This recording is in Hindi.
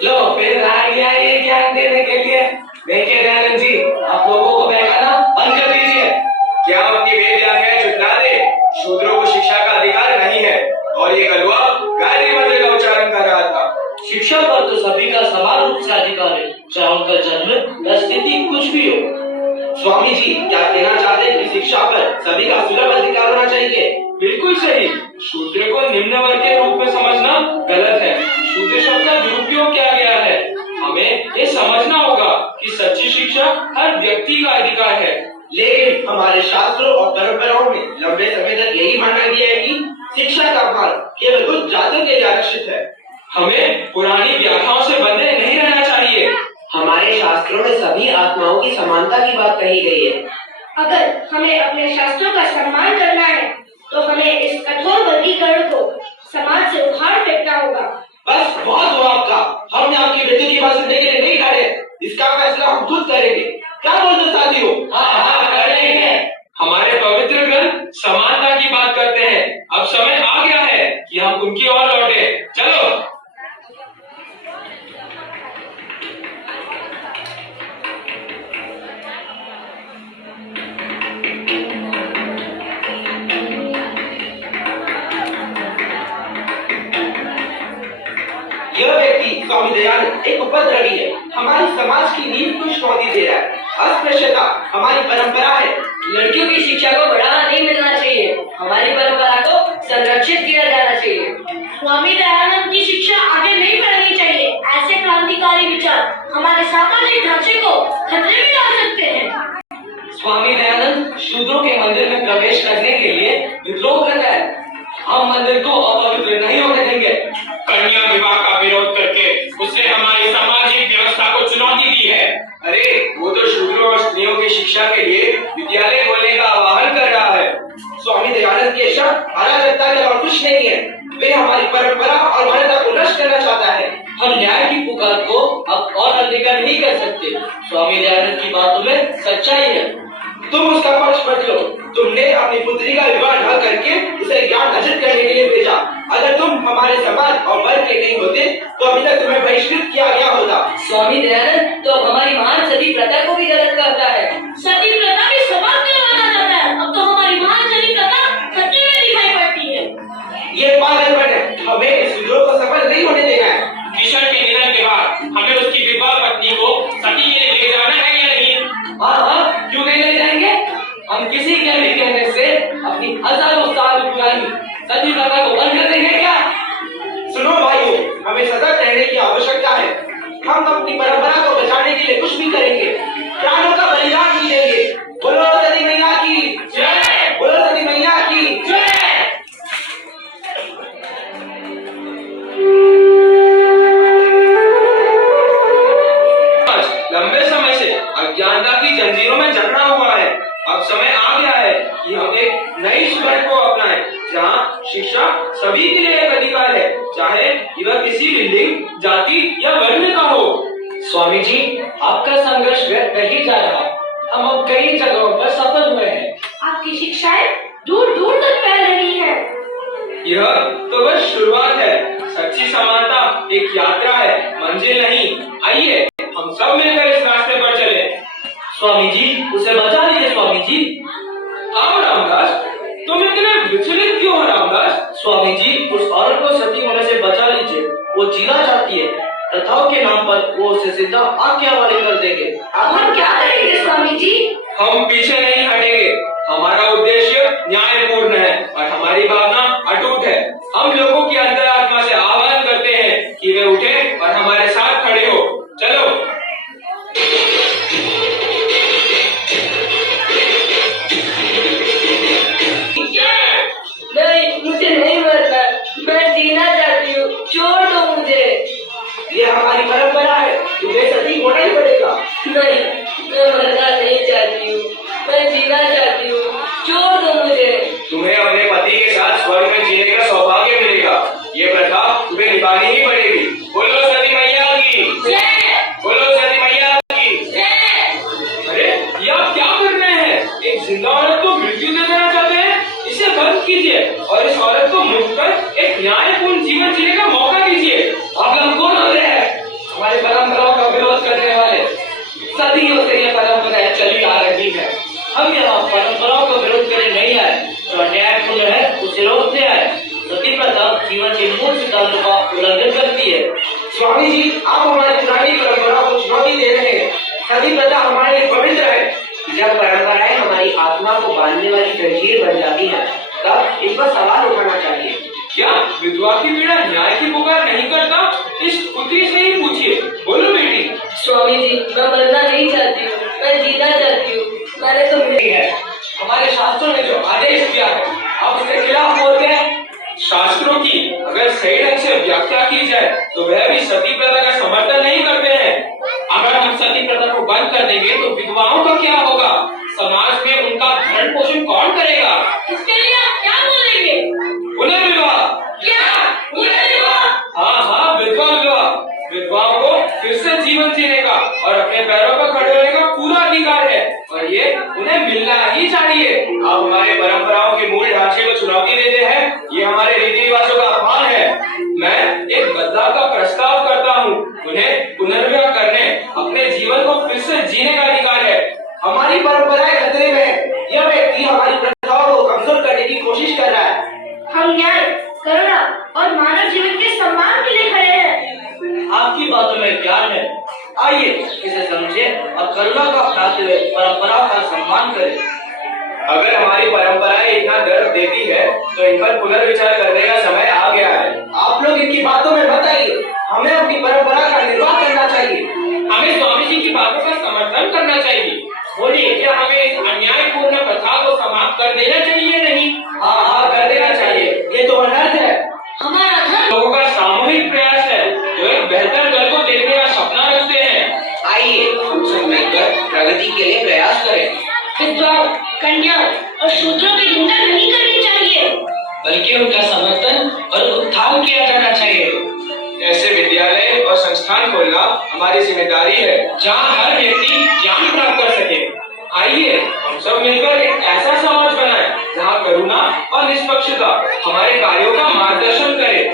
लो फिर आ गया ये ज्ञान देने के लिए। देखिए दयानंद जी, आप लोगों को बहकाना बंद कर दीजिए। क्या आपकी वेद व्याख्याएं झुठला दे? शूद्रों को शिक्षा का अधिकार नहीं है और ये कलुआ गायत्री मंत्र का उच्चारण कर रहा था। शिक्षा पर तो सभी का समान रूप से अधिकार है, चाहे उनका जन्म या स्थिति कुछ भी हो। स्वामी जी, क्या कहना चाहते हैं कि शिक्षा पर सभी का सुलभ अधिकार होना चाहिए? बिल्कुल सही। शूद्र को निम्न वर्ग के रूप में समझना गलत है। शूद्र शब्द का दुरुपयोग किया गया है। हमें ये समझना होगा कि सच्ची शिक्षा हर व्यक्ति का अधिकार है। लेकिन हमारे शास्त्रों और परंपराओं में लंबे समय तक यही माना गया है कि शिक्षा का भाग केवल कुछ जातियों के लिए आरक्षित है। हमें पुरानी व्याख्याओं से बंधे नहीं रहना चाहिए। हमारे शास्त्रों में सभी आत्माओं की समानता की बात कही गई है। अगर हमें अपने शास्त्रों का सम्मान करना है तो हमें इस कठोर वर्गीकरण को समाज से उखाड़ फेंकना होगा। बस बहुत हुआ आपका। हमने आपकी बेटी की बात सुनने के लिए नहीं खड़े। इसका फैसला हम खुद करेंगे। क्या बोलते साथियों? हाँ करेंगे। हमारे पवित्र ग्रंथ समानता की बात करते हैं। अब समय आ गया है कि हम उनकी ओर लौटे। चलो। यह व्यक्ति स्वामी दयानंद एक उपद्रवी है। हमारी समाज की नींव को चुनौती दे रहा है। अस्पृश्यता हमारी परंपरा है। लड़कियों की शिक्षा को बढ़ावा नहीं मिलना चाहिए। हमारी परंपरा को संरक्षित किया जाना चाहिए। स्वामी दयानंद की शिक्षा आगे नहीं बढ़नी चाहिए। ऐसे क्रांतिकारी विचार हमारे सामाजिक ढांचे को खतरे में डाल सकते हैं। स्वामी दयानंद शूद्रों के मंदिर में प्रवेश करने के लिए विद्रोह कर रहा है। हम मंदिर को अपवित्र नहीं होने देंगे। कन्या विवाह का विरोध करके उसने हमारी सामाजिक व्यवस्था को चुनौती दी है। अरे वो तो शूद्रों और स्त्रियों की शिक्षा के लिए विद्यालय खोलने का आह्वान कर रहा है। स्वामी दयानंद के शब्द अराजकता के और कुछ नहीं है। वे हमारी परंपरा और मान्यता को नष्ट करना चाहता है। हम न्याय की पुकार को अब और अनदेखा नहीं कर सकते। स्वामी दयानंद की बातों में सच्चाई है। तुम उसका पक्ष मत लो। तुमने अपनी पुत्री का विवाह न करके उसे ज्ञान अर्जित करने के लिए भेजा। अगर तुम हमारे समाज और वर्ग के नहीं होते तो अभी तक तुम्हें बहिष्कृत किया गया होता। स्वामी दयानंद तो हमारी महान सती प्रथा को भी गलत करता है। सती प्रथा भी समाप्त करवाना चाहता है। अब तो हमारी महान सती प्रथा खतरे में दिखाई पड़ती है। ये पागलपन है। हमें इस विद्रोह को सफल नहीं होने देना है। किशन के निधन के बाद हमें उसकी विधवा पत्नी को सती के लिए ले जाना है या नहीं? हाँ, क्यों नहीं ले जाएंगे? हम किसी के भी कहने से अपनी हजारों साल पुरानी सती प्रथा को बंद कर देंगे क्या? सुनो भाइयों, हमें सतर्क रहने की आवश्यकता है। हम अपनी परंपरा को बचाने के लिए कुछ भी करेंगे। प्राणों का बलिदान भी देंगे। बोलो सती मैया की जय। बोलो सती मैया की जय। लंबे समय से अज्ञानता की जंजीरों में जकड़ा हुआ है। अब समय आ गया है कि हम एक नई सोच को अपनाएं, जहाँ शिक्षा सभी के लिए एक अधिकार है, चाहे वह किसी भी लिंग, जाति या वर्ग में का हो। स्वामी जी, आपका संघर्ष व्यर्थ नहीं जा रहा। हम अब कई जगहों पर सफल हुए हैं। आपकी शिक्षाएं दूर दूर तक फैल रही है। यह तो बस शुरुआत है। सच्ची समानता एक यात्रा है, मंजिल नहीं। आइए हम सब मिलकर इस रास्ते पर चले। स्वामी जी, उसे बचा लीजिए। स्वामी जी। अब रामदास, तुम इतने विचलित क्यों हो रामदास? स्वामी जी, उस औरत को सती होने से बचा लीजिए। वो जीना चाहती है। प्रथाओं के नाम पर वो उसे सीधा आग के हवाले कर देंगे। अब हम क्या करेंगे स्वामी जी? हम पीछे नहीं हटेंगे। हमारा उद्देश्य न्यायपूर्ण है और हमारी भावना अटूट है। हम लोगों की अंतरात्मा से आह्वान करते हैं कि वे उठे और हमारे साथ खड़े हो। चलो। नहीं, मुझे नहीं मरना। मैं जीना चाहती हूँ। छोड़ दो मुझे। ये हमारी परंपरा है। तुम्हें सती होना ही पड़ेगा। नहीं, मैं मरना नहीं चाहती हूँ। मैं जीना चाहती हूँ। छोड़ दो मुझे। तुम्हें अपने पति के साथ स्वर्ग में जीने का सौभाग्य मिलेगा। ये प्रथा तुम्हें निभानी ही पड़ेगी। बोलो सती मैया की जय। बोलो सती मैया की जय। अरे ये आप क्या कर रहे हैं? एक जिंदा औरत को मृत्यु दे देना चाहते हैं? इसे बंद कीजिए और इस औरत को मुक्त कर एक न्यायपूर्ण जीवन जीने का मौका दीजिए। आप लोग कौन हो रहे हैं? मूल सिद्धांतों का उल्लंघन करती है। स्वामी जी, आप हमारी पुरानी परंपरा को चुनौती दे रहे हैं। सती प्रथा हमारे लिए पवित्र है। जब परंपराएं हमारी आत्मा को बांधने वाली जंजीर बन जाती हैं, तब इन पर सवाल उठाना चाहिए। क्या विधवा की पीड़ा न्याय की पुकार नहीं करता? इस पुत्री से ही पूछिए। बोलो बेटी। स्वामी जी, मैं मरना नहीं चाहती हूँ, मैं जीना चाहती हूँ। मैंने तो मिली है। हमारे शास्त्रों ने जो आदेश दिया है, आप उसके खिलाफ बोलते हैं। शास्त्रों की अगर सही ढंग से व्याख्या की जाए तो वह भी सती प्रथा का समर्थन नहीं करते हैं। अगर हम सती प्रथा को बंद कर देंगे तो विधवाओं का क्या होगा? समाज में उनका भरण पोषण कौन करेगा? इसके लिए आप क्या बोलेंगे? पुनर्विवाह। क्या पुनर्विवाह? हाँ, विधवा विवाह। विधवाओं को फिर से जीवन जीने का और अपने पैरों पर खड़े होने का पूरा अधिकार है और ये उन्हें मिलना ही चाहिए। आप हमारे परंपराओं के मूल ढांचे को चुनौती देते हैं। ये हमारे रीति रिवाजों का अपमान है। मैं एक बदलाव का प्रस्ताव करता हूँ। उन्हें पुनर्विवाह करने, अपने जीवन को फिर से जीने का अधिकार है। हमारी परंपराएं खतरे में है। यह व्यक्ति हमारी प्रथाओं को कमजोर करने की कोशिश कर रहा है। हम न्याय, करुणा और मानव जीवन के सम्मान के लिए खड़े हैं। आपकी बातों में ज्ञान है। आइए इसे समझे और करुणा का अपनाते हुए परंपरा का सम्मान करें। अगर हमारी परंपराएं इतना दर्द देती है तो इन पर पुनर्विचार करने का समय आ गया है। आप लोग इनकी बातों में मत आइए। हमें अपनी परंपरा का निर्वाह करना चाहिए। हमें स्वामी जी की बातों का समर्थन करना चाहिए। बोलिए, क्या हमें इस अन्यायपूर्ण प्रथा को समाप्त कर देना चाहिए या नहीं? हाँ, कर देना चाहिए। ये तो अनर्थ है। हमारा धर्म लोगों का सामूहिक प्रयास है जो एक बेहतर कल को देखने का सपना रखते हैं। आइए हम सब मिलकर प्रगति के लिए प्रयास करें। विधवाओं, कन्या और शूद्रों की निंदा नहीं करनी चाहिए, बल्कि उनका समर्थन और उत्थान किया जाना चाहिए। ऐसे विद्यालय और संस्थान खोलना हमारी जिम्मेदारी है जहाँ हर व्यक्ति ज्ञान प्राप्त कर सके। आइए हम सब मिलकर एक ऐसा समाज बनाएं जहाँ करुणा और निष्पक्षता हमारे कार्यों का मार्गदर्शन करे।